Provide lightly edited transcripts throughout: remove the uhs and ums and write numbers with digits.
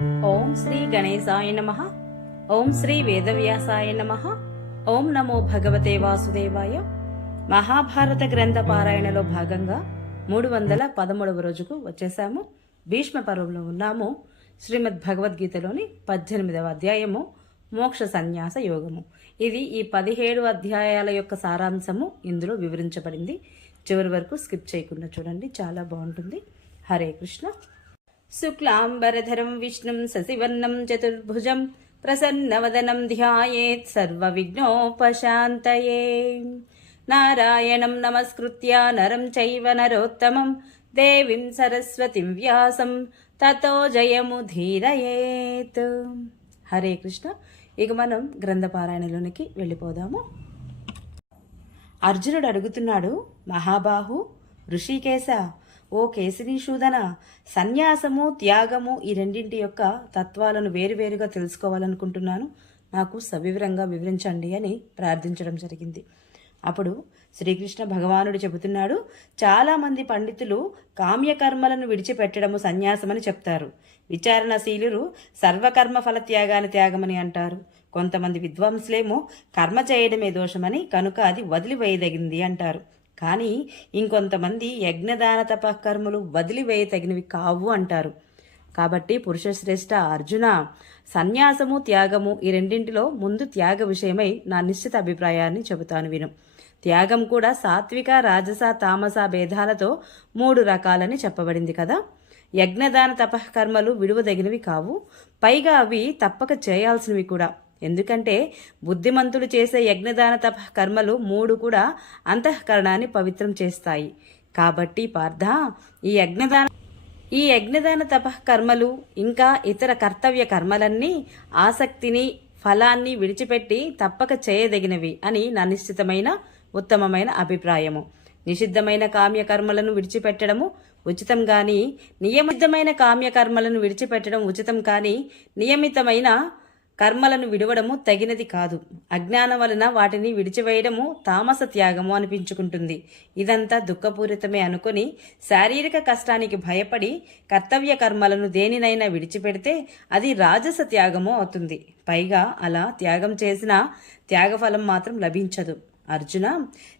ఓం శ్రీ గణేశాయ నమః. ఓం శ్రీ వేదవ్యాసాయ నమః. ఓం నమో భగవతే వాసుదేవాయ. మహాభారత గ్రంథ పారాయణలో భాగంగా 313వ రోజుకు వచ్చేసాము. భీష్మ పర్వంలో ఉన్నాము. శ్రీమద్ భగవద్గీతలోని 18వ అధ్యాయము మోక్ష సన్యాస యోగము. ఇది ఈ 17 అధ్యాయాల యొక్క సారాంశము ఇందులో వివరించబడింది. చివరి వరకు స్కిప్ చేయకుండా చూడండి, చాలా బాగుంటుంది. హరే కృష్ణ. శుక్లాంబరధరం విష్ణుం శశివర్ణం చతుర్భుజం ప్రసన్నవదనం ధ్యాయేత్ సర్వవిఘ్నోపశాంతయే. నారాయణం నమస్కృత్య నరం చైవ నరోత్తమం దేవీం సరస్వతిం వ్యాసం తతో జయముధీరయేత్. హరే కృష్ణ. ఇక మనం గ్రంథపారాయణలోనికి వెళ్ళిపోదాము. అర్జునుడు అడుగుతున్నాడు, మహాబాహు ఋషికేశ, ఓ కేశినీషూదన, సన్యాసము త్యాగము ఈ రెండింటి యొక్క తత్వాలను వేరువేరుగా తెలుసుకోవాలనుకుంటున్నాను, నాకు సవివరంగా వివరించండి అని ప్రార్థించడం జరిగింది. అప్పుడు శ్రీకృష్ణ భగవానుడు చెబుతున్నాడు, చాలామంది పండితులు కామ్యకర్మలను విడిచిపెట్టడము సన్యాసమని చెప్తారు. విచారణశీలురు సర్వకర్మ ఫల త్యాగాన్ని త్యాగమని అంటారు. కొంతమంది విద్వాంసులేమో కర్మ చేయడమే దోషమని, కనుక అది వదిలివేయదగింది అంటారు. కానీ ఇంకొంతమంది యజ్ఞదాన తపకర్మలు వదిలివేయతగినవి కావు అంటారు. కాబట్టి పురుషశ్రేష్ఠ అర్జున, సన్యాసము త్యాగము ఈ రెండింటిలో ముందు త్యాగ విషయమై నా నిశ్చిత అభిప్రాయాన్ని చెబుతాను విను. త్యాగం కూడా సాత్విక రాజస తామస భేదాలతో 3 రకాలని చెప్పబడింది కదా. యజ్ఞదాన తపకర్మలు విడువదగినవి కావు, పైగా అవి తప్పక చేయాల్సినవి కూడా. ఎందుకంటే బుద్ధిమంతులు చేసే యజ్ఞదాన తప కర్మలు 3 కూడా అంతఃకరణాన్ని పవిత్రం చేస్తాయి. కాబట్టి పార్థ, ఈ యజ్ఞదాన తప కర్మలు ఇంకా ఇతర కర్తవ్య కర్మలన్నీ ఆసక్తిని ఫలాన్ని విడిచిపెట్టి తప్పక చేయదగినవి అని నా నిశ్చితమైన ఉత్తమమైన అభిప్రాయము. నిషిద్ధమైన కామ్యకర్మలను విడిచిపెట్టడము ఉచితం కానీ నియమితమైన కామ్యకర్మలను విడిచిపెట్టడం ఉచితం కానీ నియమితమైన కర్మలను విడవడము తగినది కాదు. అజ్ఞానం వలన వాటిని విడిచివేయడము తామస త్యాగము అనిపించుకుంటుంది. ఇదంతా దుఃఖపూరితమే అనుకుని శారీరక కష్టానికి భయపడి కర్తవ్య కర్మలను దేనినైనా విడిచిపెడితే అది రాజస త్యాగము అవుతుంది. పైగా అలా త్యాగం చేసిన త్యాగఫలం మాత్రం లభించదు. అర్జున,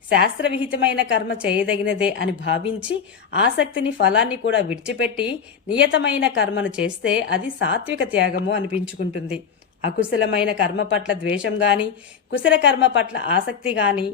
శాస్త్రవిహితమైన కర్మ చేయదగినదే అని భావించి ఆసక్తిని ఫలాన్ని కూడా విడిచిపెట్టి నియతమైన కర్మను చేస్తే అది సాత్విక త్యాగము అనిపించుకుంటుంది. అకుశలమైన కర్మ పట్ల ద్వేషం గాని కుశల కర్మ పట్ల ఆసక్తి గాని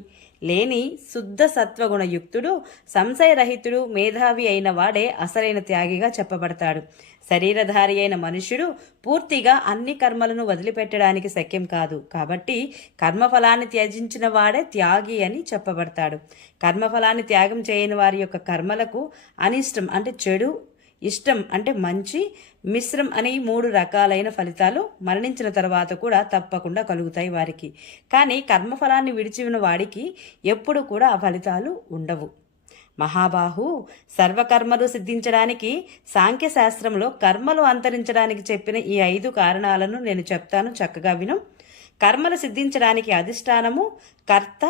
లేని శుద్ధ సత్వగుణయుక్తుడు, సంశయరహితుడు, మేధావి అయిన వాడే అసలైన త్యాగిగా చెప్పబడతాడు. శరీరధారి అయిన మనుష్యుడు పూర్తిగా అన్ని కర్మలను వదిలిపెట్టడానికి శక్యం కాదు. కాబట్టి కర్మఫలాన్ని త్యజించిన వాడే త్యాగి అని చెప్పబడతాడు. కర్మఫలాన్ని త్యాగం చేయని వారి యొక్క కర్మలకు అనిష్టం అంటే చెడు, ఇష్టం అంటే మంచి, మిశ్రం అని 3 రకాలైన ఫలితాలు మరణించిన తర్వాత కూడా తప్పకుండా కలుగుతాయి వారికి. కానీ కర్మఫలాన్ని విడిచిన వాడికి ఎప్పుడు కూడా ఆ ఫలితాలు ఉండవు. మహాబాహు, సర్వకర్మలు సిద్ధించడానికి సాంఖ్యశాస్త్రంలో కర్మలు అంతరించడానికి చెప్పిన ఈ 5 కారణాలను నేను చెప్తాను, చక్కగా విను. కర్మలు సిద్ధించడానికి అధిష్టానము, కర్త,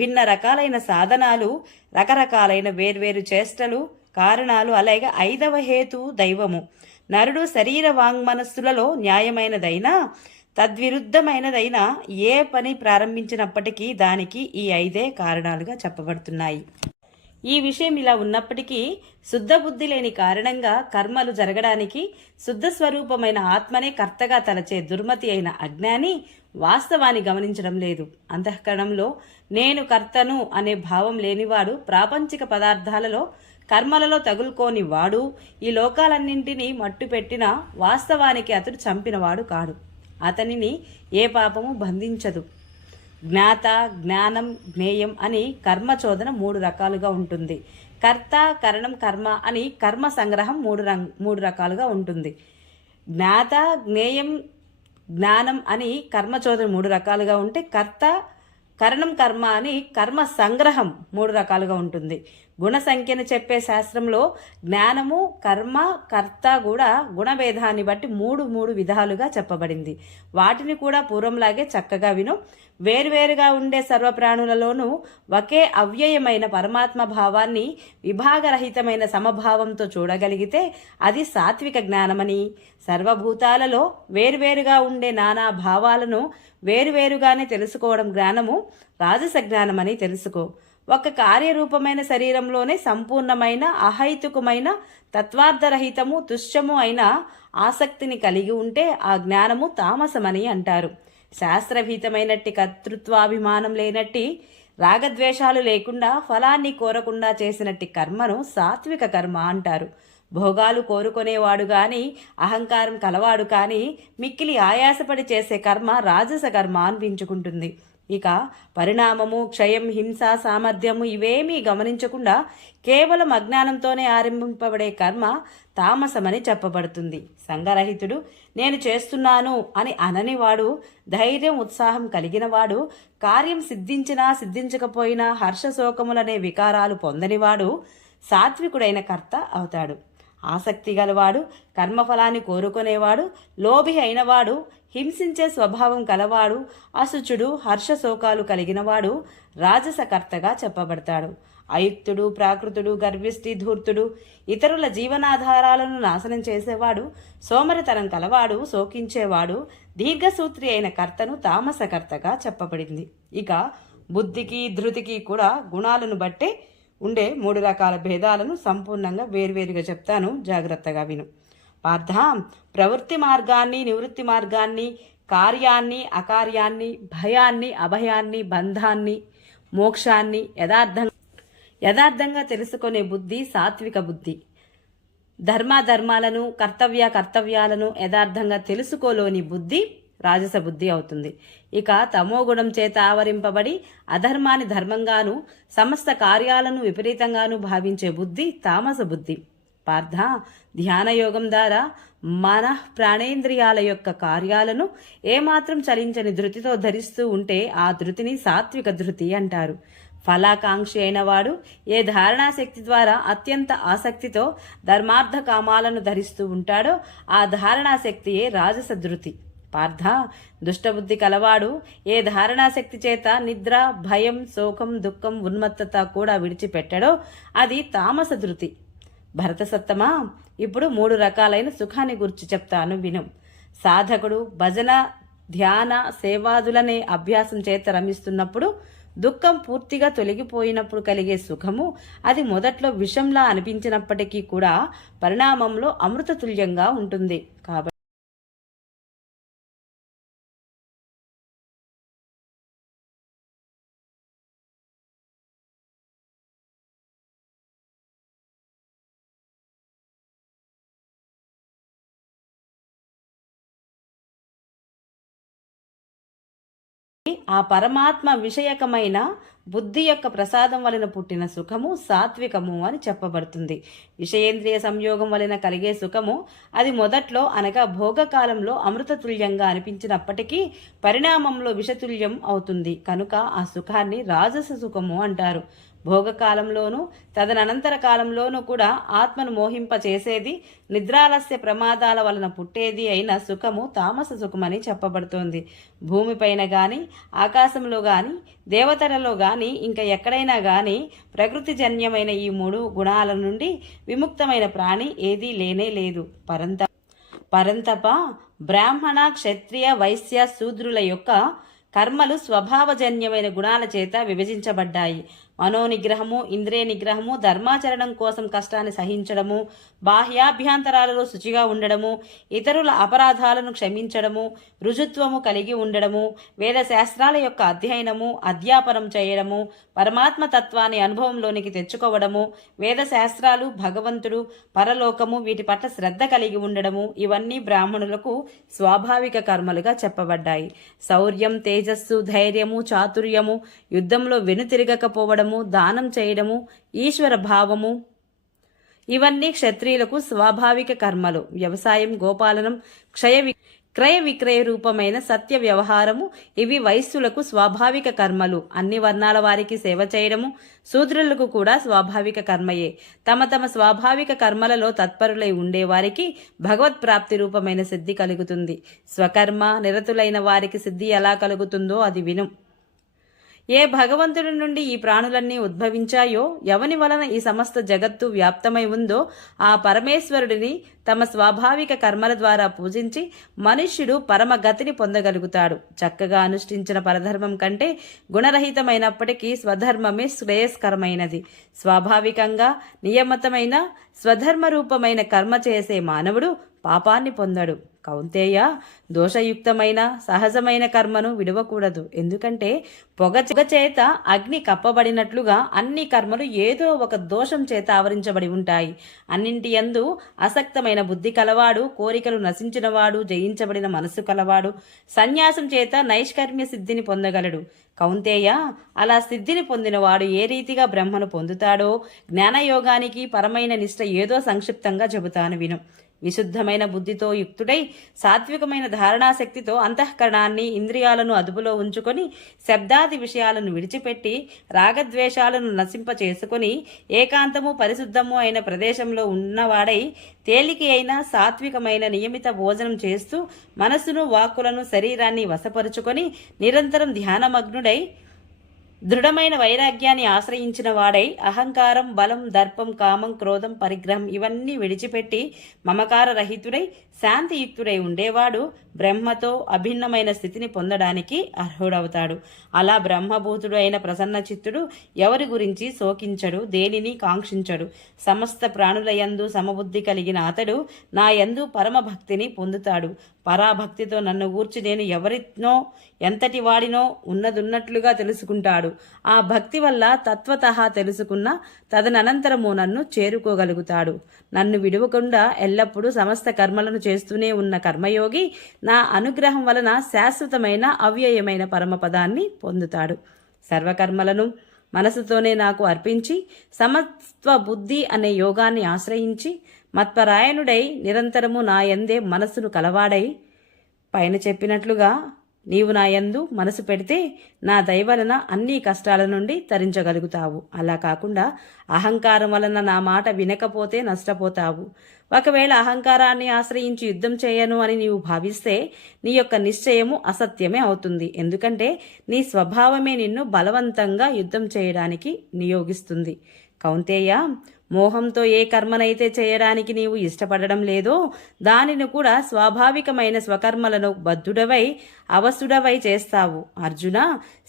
భిన్న రకాలైన సాధనాలు, రకరకాలైన వేర్వేరు చేష్టలు, కారణాలు, అలాగే 5వ హేతు దైవము. నరుడు శరీర వాంగ్మనస్సులలో న్యాయమైనదైనా తద్విరుద్ధమైనదైనా ఏ పని ప్రారంభించినప్పటికీ దానికి ఈ 5 కారణాలుగా చెప్పబడుతున్నాయి. ఈ విషయం ఇలా ఉన్నప్పటికీ శుద్ధ బుద్ధి లేని కారణంగా కర్మలు జరగడానికి శుద్ధ స్వరూపమైన ఆత్మనే కర్తగా తలచే దుర్మతి అయిన అజ్ఞాని వాస్తవాన్ని గమనించడం లేదు. అంతఃకరణంలో నేను కర్తను అనే భావం లేనివాడు, ప్రాపంచిక పదార్థాలలో కర్మలలో తగులుకోని వాడు, ఈ లోకాలన్నింటినీ మట్టుపెట్టిన వాస్తవానికి అతడు చంపినవాడు కాడు. అతనిని ఏ పాపము బంధించదు. జ్ఞాత, జ్ఞానం, జ్ఞేయం అని కర్మచోదన 3 రకాలుగా ఉంటుంది. కర్త, కరణం, కర్మ అని కర్మ సంగ్రహం 3 రకాలుగా ఉంటుంది. జ్ఞాత, జ్ఞేయం, జ్ఞానం అని కర్మచోదన 3 రకాలుగా ఉంటే కర్త, కరణం కర్మ అని కర్మ సంగ్రహం 3 రకాలుగా ఉంటుంది. గుణ సంఖ్యను చెప్పే శాస్త్రంలో జ్ఞానము, కర్మ, కర్త కూడా గుణభేదాన్ని బట్టి మూడు విధాలుగా చెప్పబడింది. వాటిని కూడా పూర్వంలాగే చక్కగా విను. వేరువేరుగా ఉండే సర్వప్రాణులలోనూ ఒకే అవ్యయమైన పరమాత్మ భావాన్ని విభాగరహితమైన సమభావంతో చూడగలిగితే అది సాత్విక జ్ఞానమని, సర్వభూతాలలో వేరువేరుగా ఉండే నానా భావాలను వేరువేరుగానే తెలుసుకోవడం జ్ఞానము రాజస జ్ఞానమని తెలుసుకో. ఒక కార్యరూపమైన శరీరంలోనే సంపూర్ణమైన అహైతుకమైన తత్వార్థరహితము తుష్యము అయిన ఆసక్తిని కలిగి ఉంటే ఆ జ్ఞానము తామసమని అంటారు. శాస్త్రభీతమైనట్టి కర్తృత్వాభిమానం లేనట్టి రాగద్వేషాలు లేకుండా ఫలాన్ని కోరకుండా చేసినట్టి కర్మను సాత్విక కర్మ అంటారు. భోగాలు కోరుకునేవాడు గాని అహంకారం కలవాడు కానీ మిక్కిలి ఆయాసపడి చేసే కర్మ రాజస కర్మ అనిపించుకుంటుంది. ఇక పరిణామము, క్షయం, హింస, సామర్థ్యము ఇవేమీ గమనించకుండా కేవలం అజ్ఞానంతోనే ఆరంభింపబడే కర్మ తామసమని చెప్పబడుతుంది. సంగరహితుడు, నేను చేస్తున్నాను అని అననివాడు, ధైర్యం, ఉత్సాహం కలిగినవాడు, కార్యం సిద్ధించినా సిద్ధించకపోయినా హర్షశోకములనే వికారాలు పొందనివాడు సాత్వికుడైన కర్త అవుతాడు. ఆసక్తి గలవాడు, కర్మఫలాన్ని కోరుకునేవాడు, లోభి అయినవాడు, హింసించే స్వభావం కలవాడు, అశుచుడు, హర్షశోకాలు కలిగినవాడు రాజసకర్తగా చెప్పబడతాడు. అయుక్తుడు, ప్రాకృతుడు, గర్విష్టి, ధూర్తుడు, ఇతరుల జీవనాధారాలను నాశనం చేసేవాడు, సోమరితనం కలవాడు, శోకించేవాడు, దీర్ఘసూత్రి అయిన కర్తను తామసకర్తగా చెప్పబడింది. ఇక బుద్ధికి, ధృతికి కూడా గుణాలను బట్టే ఉండే 3 రకాల భేదాలను సంపూర్ణంగా వేర్వేరుగా చెప్తాను, జాగ్రత్తగా విను. పార్థ, ప్రవృత్తి మార్గాన్ని, నివృత్తి మార్గాన్ని, కార్యాన్ని, అకార్యాన్ని, భయాన్ని, అభయాన్ని, బంధాన్ని, మోక్షాన్ని యథార్థంగా తెలుసుకునే బుద్ధి సాత్విక బుద్ధి. ధర్మాలను, కర్తవ్యాలను యథార్థంగా తెలుసుకోలోని బుద్ధి రాజస బుద్ధి అవుతుంది. ఇక తమోగుణం చేత ఆవరింపబడి అధర్మాన్ని ధర్మంగాను, సమస్త కార్యాలను విపరీతంగాను భావించే బుద్ధి తామస బుద్ధి. పార్థ, ధ్యానయోగం ద్వారా మన ప్రాణేంద్రియాల యొక్క కార్యాలను ఏమాత్రం చలించని ధృతితో ధరిస్తూ ఉంటే ఆ ధృతిని సాత్విక ధృతి అంటారు. ఫలాకాంక్షి అయినవాడు ఏ ధారణాశక్తి ద్వారా అత్యంత ఆసక్తితో ధర్మార్థ కామాలను ధరిస్తూ ఉంటాడో ఆ ధారణాశక్తియే రాజస ధృతి. పార్థ, దుష్టబుద్ధి కలవాడు ఏ ధారణాశక్తి చేత నిద్ర, భయం, శోకం, దుఃఖం, ఉన్మత్తత కూడా విడిచిపెట్టడో అది తామస ధృతి. భరతసత్తమా, ఇప్పుడు 3 రకాలైన సుఖాన్ని గురించి చెప్తాను విను. సాధకుడు భజన, ధ్యాన, సేవాదులనే అభ్యాసం చేత రమిస్తున్నప్పుడు దుఃఖం పూర్తిగా తొలగిపోయినప్పుడు కలిగే సుఖము అది మొదట్లో విషంలా అనిపించినప్పటికీ కూడా పరిణామంలో అమృతతుల్యంగా ఉంటుంది. కాబట్టి ఆ పరమాత్మ విషయకమైన బుద్ధి యొక్క ప్రసాదం వలన పుట్టిన సుఖము సాత్వికము అని చెప్పబడుతుంది. విషయేంద్రియ సంయోగం వలన కలిగే సుఖము అది మొదట్లో అనగా భోగకాలంలో అమృతతుల్యంగా అనిపించినప్పటికీ పరిణామంలో విషతుల్యం అవుతుంది. కనుక ఆ సుఖాన్ని రాజస సుఖము అంటారు. భోగకాలంలోనూ తదనంతర కాలంలోనూ కూడా ఆత్మను మోహింపచేసేది, నిద్రాలస్య ప్రమాదాల వలన పుట్టేది అయిన సుఖము తామస సుఖమని చెప్పబడుతోంది. భూమిపైన గాని, ఆకాశంలో గాని, దేవతలలో గాని, ఇంకా ఎక్కడైనా గాని ప్రకృతిజన్యమైన ఈ 3 గుణాల నుండి విముక్తమైన ప్రాణి ఏదీ లేనే లేదు. పరంతప బ్రాహ్మణ, క్షత్రియ, వైశ్య, శూద్రుల యొక్క కర్మలు స్వభావజన్యమైన గుణాల చేత విభజించబడ్డాయి. మనోనిగ్రహము, ఇంద్రియ నిగ్రహము, ధర్మాచరణం కోసం కష్టాన్ని సహించడము, బాహ్యాభ్యంతరాలలో శుచిగా ఉండడము, ఇతరుల అపరాధాలను క్షమించడము, రుజుత్వము కలిగి ఉండడము, వేదశాస్త్రాల యొక్క అధ్యయనము, అధ్యాపనం చేయడము, పరమాత్మ తత్వాన్ని అనుభవంలోనికి తెచ్చుకోవడము, వేదశాస్త్రాలు, భగవంతుడు, పరలోకము వీటి పట్ల శ్రద్ధ కలిగి ఉండడము ఇవన్నీ బ్రాహ్మణులకు స్వాభావిక కర్మలుగా చెప్పబడ్డాయి. శౌర్యం, తేజస్సు, ధైర్యము, చాతుర్యము, యుద్ధంలో వెనుతిరగకపోవడము, దానం చేయడము, ఈశ్వర భావము ఇవన్నీ క్షత్రియులకు స్వాభావిక కర్మలు. వ్యవసాయం, గోపాలనం, క్రయ విక్రయ రూపమైన సత్య వ్యవహారము, ఇవి వైశ్యులకు స్వాభావిక కర్మలు. అన్ని వర్ణాల వారికి సేవ చేయడము శూద్రులకు కూడా స్వాభావిక కర్మయే. తమ తమ స్వాభావిక కర్మలలో తత్పరులై ఉండేవారికి భగవత్ప్రాప్తి రూపమైన సిద్ధి కలుగుతుంది. స్వకర్మ నిరతులైన వారికి సిద్ధి ఎలా కలుగుతుందో అది విను. ఏ భగవంతుడి నుండి ఈ ప్రాణులన్నీ ఉద్భవించాయో, ఎవని వలన ఈ సమస్త జగత్తు వ్యాప్తమై ఉందో, ఆ పరమేశ్వరుడిని తమ స్వాభావిక కర్మల ద్వారా పూజించి మనుష్యుడు పరమగతిని పొందగలుగుతాడు. చక్కగా అనుష్ఠించిన పరధర్మం కంటే గుణరహితమైనప్పటికీ స్వధర్మమే శ్రేయస్కరమైనది. స్వాభావికంగా నియమితమైన స్వధర్మ రూపమైన కర్మ చేసే మానవుడు పాపాన్ని పొందడు. కౌంతేయ, దోషయుక్తమైన సహజమైన కర్మను విడవకూడదు. ఎందుకంటే పొగ చేత అగ్ని కప్పబడినట్లుగా అన్ని కర్మలు ఏదో ఒక దోషం చేత ఆవరించబడి ఉంటాయి. అన్నింటి యందు అసక్తమైన బుద్ధి కలవాడు, కోరికలు నశించినవాడు, జయించబడిన మనస్సు కలవాడు సన్యాసం చేత నైష్కర్మ్య సిద్ధిని పొందగలడు. కౌంతేయ, అలా సిద్ధిని పొందినవాడు ఏ రీతిగా బ్రహ్మను పొందుతాడో జ్ఞానయోగానికి పరమైన నిష్ట ఏదో సంక్షిప్తంగా చెబుతాను విను. విశుద్ధమైన బుద్ధితో యుక్తుడై సాత్వికమైన ధారణాశక్తితో అంతఃకరణాన్ని ఇంద్రియాలను అదుపులో ఉంచుకొని శబ్దాది విషయాలను విడిచిపెట్టి రాగద్వేషాలను నశింపచేసుకొని ఏకాంతము పరిశుద్ధము అయిన ప్రదేశంలో ఉన్నవాడై తేలిక అయిన సాత్వికమైన నియమిత భోజనం చేస్తూ మనస్సును వాక్కులను శరీరాన్ని వశపరుచుకొని నిరంతరం ధ్యానమగ్నుడై దృఢమైన వైరాగ్యాన్ని ఆశ్రయించిన వాడై అహంకారం, బలం, దర్పం, కామం, క్రోధం, పరిగ్రహం ఇవన్నీ విడిచిపెట్టి మమకార రహితుడై శాంతియుక్తుడై ఉండేవాడు బ్రహ్మతో అభిన్నమైన స్థితిని పొందడానికి అర్హుడవుతాడు. అలా బ్రహ్మభూతుడు అయిన ప్రసన్న చిత్తుడు ఎవరి గురించి శోకించడు, దేనిని కాంక్షించడు. సమస్త ప్రాణుల యందు సమబుద్ధి కలిగిన అతడు నా యందు పరమభక్తిని పొందుతాడు. పరాభక్తితో నన్ను గూర్చి నేను ఎవరినో ఎంతటి వాడినో ఉన్నదున్నట్లుగా తెలుసుకుంటాడు. ఆ భక్తి వల్ల తత్వతః తెలుసుకున్న తదనంతరము నన్ను చేరుకోగలుగుతాడు. నన్ను విడువకుండా ఎల్లప్పుడూ సమస్త కర్మలను చేస్తూనే ఉన్న కర్మయోగి నా అనుగ్రహం వలన శాశ్వతమైన అవ్యయమైన పరమపదాన్ని పొందుతాడు. సర్వకర్మలను మనసుతోనే నాకు అర్పించి సమత్వ బుద్ధి అనే యోగాన్ని ఆశ్రయించి మత్పరాయణుడై నిరంతరము నా యందే మనస్సును కలవాడై పైన చెప్పినట్లుగా నీవు నా యందు మనసు పెడితే నా దయ వలన అన్ని కష్టాల నుండి తరించగలుగుతావు. అలా కాకుండా అహంకారం వలన నా మాట వినకపోతే నష్టపోతావు. ఒకవేళ అహంకారాన్ని ఆశ్రయించి యుద్ధం చేయను అని నీవు భావిస్తే నీ యొక్క నిశ్చయము అసత్యమే అవుతుంది. ఎందుకంటే నీ స్వభావమే నిన్ను బలవంతంగా యుద్ధం చేయడానికి నియోగిస్తుంది. కౌంతేయ, మోహంతో ఏ కర్మనైతే చేయడానికి నీవు ఇష్టపడడం లేదో దానిని కూడా స్వాభావికమైన స్వకర్మలను బద్ధుడవై అవసుడవై చేస్తావు. అర్జున,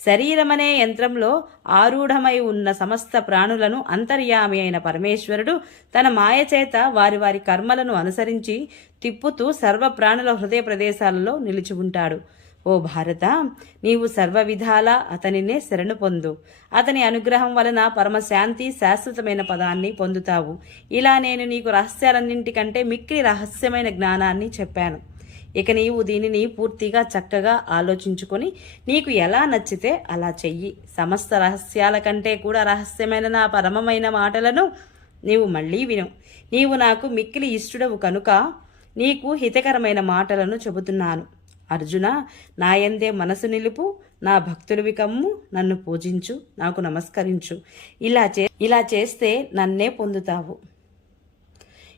శరీరమనే యంత్రంలో ఆరూఢమై ఉన్న సమస్త ప్రాణులను అంతర్యామి అయిన పరమేశ్వరుడు తన మాయచేత వారి వారి కర్మలను అనుసరించి తిప్పుతూ సర్వ ప్రాణుల హృదయ ప్రదేశాలలో నిలిచి ఉంటాడు. ఓ భారత, నీవు సర్వ విధాలా అతనినే శరణు పొందు. అతని అనుగ్రహం వలన పరమశాంతి శాశ్వతమైన పదాన్ని పొందుతావు. ఇలా నేను నీకు రహస్యాలన్నింటికంటే మిక్కిలి రహస్యమైన జ్ఞానాన్ని చెప్పాను. ఇక నీవు దీనిని పూర్తిగా చక్కగా ఆలోచించుకొని నీకు ఎలా నచ్చితే అలా చెయ్యి. సమస్త రహస్యాల కంటే కూడా రహస్యమైన నా పరమమైన మాటలను నీవు మళ్ళీ విను. నీవు నాకు మిక్కిలి ఇష్టడవు కనుక నీకు హితకరమైన మాటలను చెబుతున్నాను. అర్జున, నాయందే మనసు నిలుపు, నా భక్తుడివి కమ్ము, నన్ను పూజించు, నాకు నమస్కరించు. ఇలా చేస్తే నన్నే పొందుతావు.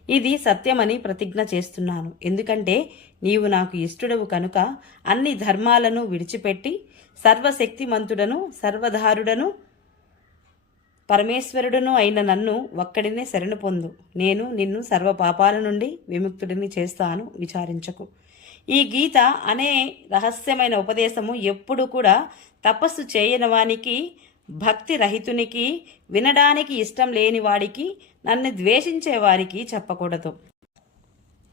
ఇది సత్యమని ప్రతిజ్ఞ చేస్తున్నాను. ఎందుకంటే నీవు నాకు ఇష్టడవు కనుక అన్ని ధర్మాలను విడిచిపెట్టి సర్వశక్తిమంతుడను సర్వధారుడను పరమేశ్వరుడును అయిన నన్ను ఒక్కడినే శరణు పొందు. నేను నిన్ను సర్వ పాపాల నుండి విముక్తుడిని చేస్తాను, విచారించకు. ఈ గీత అనే రహస్యమైన ఉపదేశము ఎప్పుడు కూడా తపస్సు చేయనివానికి, భక్తి రహితునికి, వినడానికి ఇష్టం లేని వాడికి, నన్ను ద్వేషించే వారికి చెప్పకూడదు.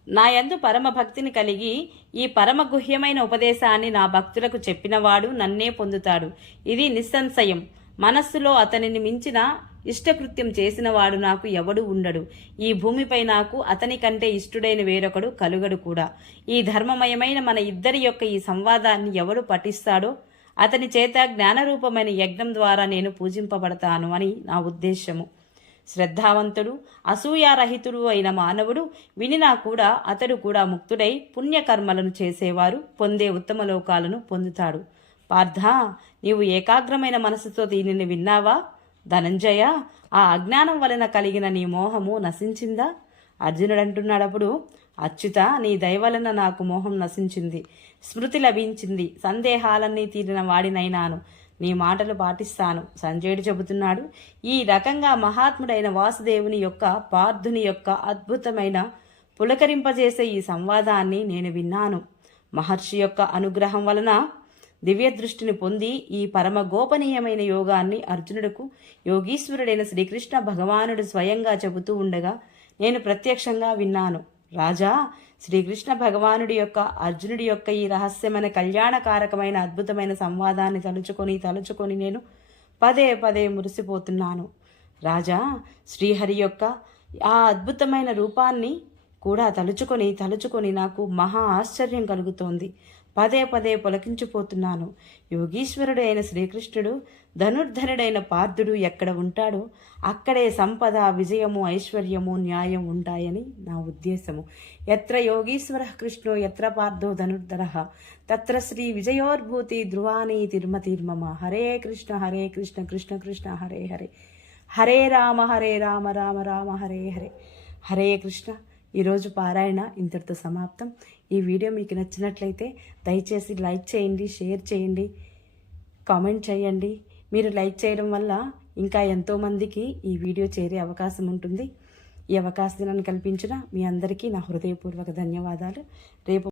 నా యందు పరమ భక్తిని కలిగి ఈ పరమ గుహ్యమైన ఉపదేశాన్ని నా భక్తులకు చెప్పినవాడు నన్నే పొందుతాడు. ఇది నిస్సంశయం. మనస్సులో అతనిని మించిన ఇష్టకృత్యం చేసినవాడు నాకు ఎవడు ఉండడు. ఈ భూమిపై నాకు అతని కంటే ఇష్టుడైన వేరొకడు కలుగడు కూడా. ఈ ధర్మమయమైన మన ఇద్దరి యొక్క ఈ సంవాదాన్ని ఎవడు పఠిస్తాడో అతని చేత జ్ఞానరూపమైన యజ్ఞం ద్వారా నేను పూజింపబడతాను అని నా ఉద్దేశము. శ్రద్ధావంతుడు అసూయారహితుడు అయిన మానవుడు వినినా కూడా అతడు కూడా ముక్తుడై పుణ్యకర్మలను చేసేవారు పొందే ఉత్తమ లోకాలను పొందుతాడు. పార్థ, నీవు ఏకాగ్రమైన మనసుతో దీనిని విన్నావా? ధనంజయ, ఆ అజ్ఞానం వలన కలిగిన నీ మోహము నశించిందా? అర్జునుడంటున్నాడప్పుడు, అచ్యుత, నీ దయవలన నాకు మోహం నశించింది, స్మృతి లభించింది, సందేహాలన్నీ తీరిన వాడినైనాను, నీ మాటలు పాటిస్తాను. సంజయుడు చెబుతున్నాడు, ఈ రకంగా మహాత్ముడైన వాసుదేవుని యొక్క పార్థుని యొక్క అద్భుతమైన పులకరింపజేసే ఈ సంవాదాన్ని నేను విన్నాను. మహర్షి యొక్క అనుగ్రహం వలన దివ్య దృష్టిని పొంది ఈ పరమ గోపనీయమైన యోగాన్ని అర్జునుడుకు యోగీశ్వరుడైన శ్రీకృష్ణ భగవానుడు స్వయంగా చెబుతూ ఉండగా నేను ప్రత్యక్షంగా విన్నాను. రాజా, శ్రీకృష్ణ భగవానుడి యొక్క అర్జునుడి యొక్క ఈ రహస్యమైన కళ్యాణకారకమైన అద్భుతమైన సంవాదాన్ని తలుచుకొని నేను పదే పదే మురిసిపోతున్నాను. రాజా, శ్రీహరి యొక్క ఆ అద్భుతమైన రూపాన్ని కూడా తలుచుకొని నాకు మహా ఆశ్చర్యం కలుగుతోంది. పదే పదే పులకించిపోతున్నాను. యోగీశ్వరుడు అయిన శ్రీకృష్ణుడు, ధనుర్ధనుడైన పార్థుడు ఎక్కడ ఉంటాడో అక్కడే సంపద, విజయము, ఐశ్వర్యము, న్యాయం ఉంటాయని నా ఉద్దేశము. ఎత్ర యోగీశ్వర కృష్ణో ఎత్ర పార్థో ధనుర్ధర తత్ర శ్రీ విజయోర్భూతి ధ్రువాని తిర్మతిర్మమ. హరే కృష్ణ కృష్ణ కృష్ణ హరే హరే, హరే రామ రామ రామ హరే హరే. హరే కృష్ణ. ఈరోజు పారాయణ ఇంతటితో సమాప్తం. ఈ వీడియో మీకు నచ్చినట్లయితే దయచేసి లైక్ చేయండి, షేర్ చేయండి, కామెంట్ చేయండి. మీరు లైక్ చేయడం వల్ల ఇంకా ఎంతోమందికి ఈ వీడియో చేరే అవకాశం ఉంటుంది. ఈ అవకాశాన్ని కల్పించిన మీ అందరికీ నా హృదయపూర్వక ధన్యవాదాలు. రేపు